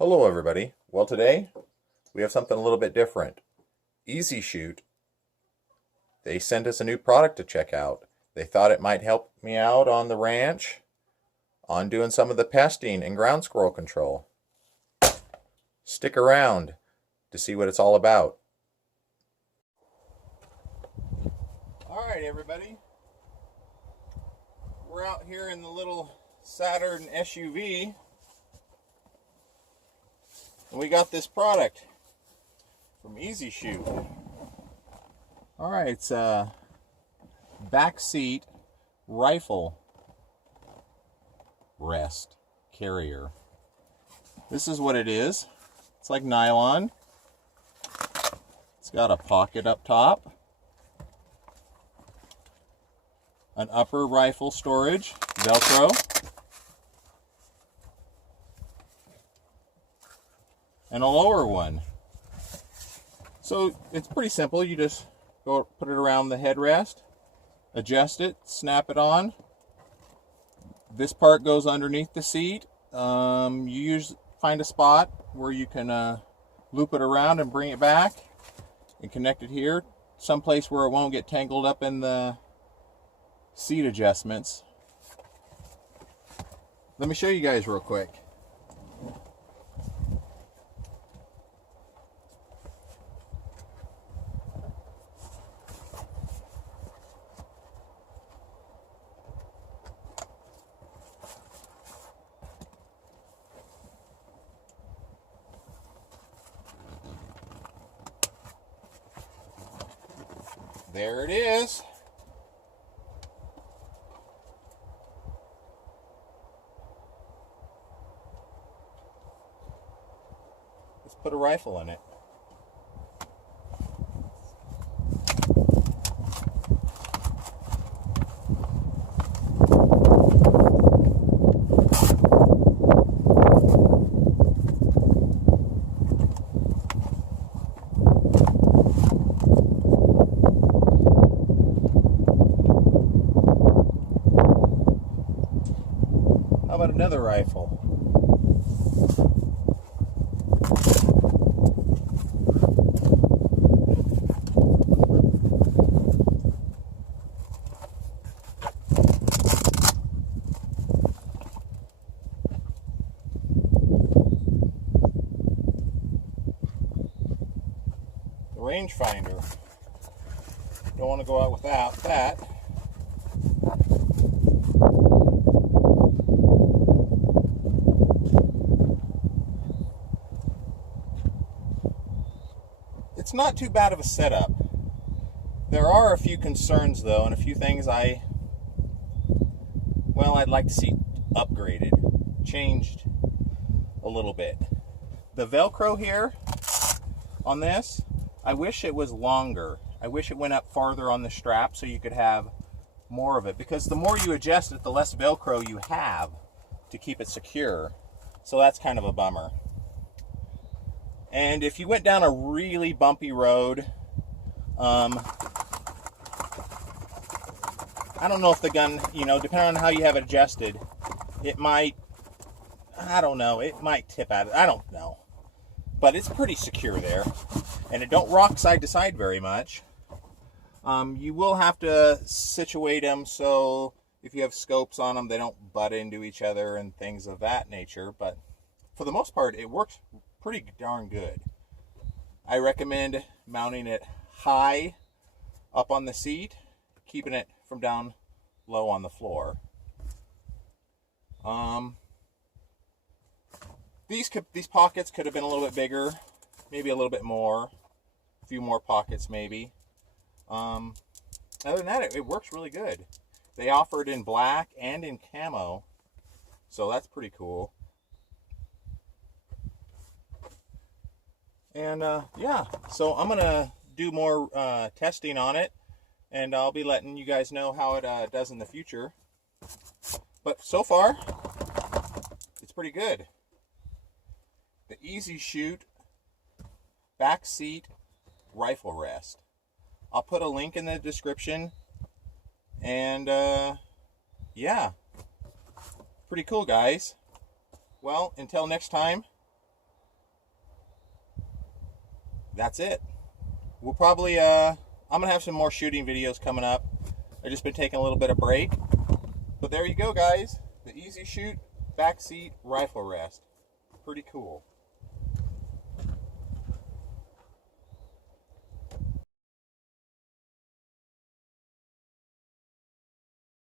Hello everybody. Well, today we have something a little bit different. EZshoot, they sent us a new product to check out. They thought it might help me out on the ranch on doing some of the pesting and ground squirrel control. Stick around to see what it's all about. Alright everybody, we're out here in the little Saturn SUV. And we got this product from EZshoot. Alright, it's a backseat rifle rest carrier. This is what it is. It's like nylon. It's got a pocket up top, an upper rifle storage, Velcro, and a lower one. So it's pretty simple. You just go put it around the headrest, adjust it, snap it on. This part goes underneath the seat. You find a spot where you can loop it around and bring it back and connect it here, someplace where it won't get tangled up in the seat adjustments. Let me show you guys real quick. There it is. Let's put a rifle in it. How about another rifle? The rangefinder. Don't want to go out without that. It's not too bad of a setup. There are a few concerns though, and a few things I'd like to see upgraded, changed a little bit. The Velcro here on this, I wish it was longer. I wish it went up farther on the strap so you could have more of it, because the more you adjust it, the less Velcro you have to keep it secure. So that's kind of a bummer. And if you went down a really bumpy road, I don't know if the gun, depending on how you have it adjusted, it might, I don't know, it might tip out. I don't know. But it's pretty secure there. And it don't rock side to side very much. You will have to situate them so if you have scopes on them, they don't butt into each other and things of that nature. But for the most part, it works pretty darn good. I recommend mounting it high up on the seat, keeping it from down low on the floor. These pockets could have been a little bit bigger, maybe a little bit more, a few more pockets maybe. Other than that, it works really good. They offer it in black and in camo, so that's pretty cool. And yeah, so I'm gonna do more testing on it, and I'll be letting you guys know how it does in the future. But so far, it's pretty good. The EZshoot backseat rifle rest. I'll put a link in the description, and yeah, pretty cool, guys. Well, until next time, that's it. We'll probably, I'm going to have some more shooting videos coming up. I've just been taking a little bit of break. But there you go, guys. The EZshoot backseat rifle rest. Pretty cool.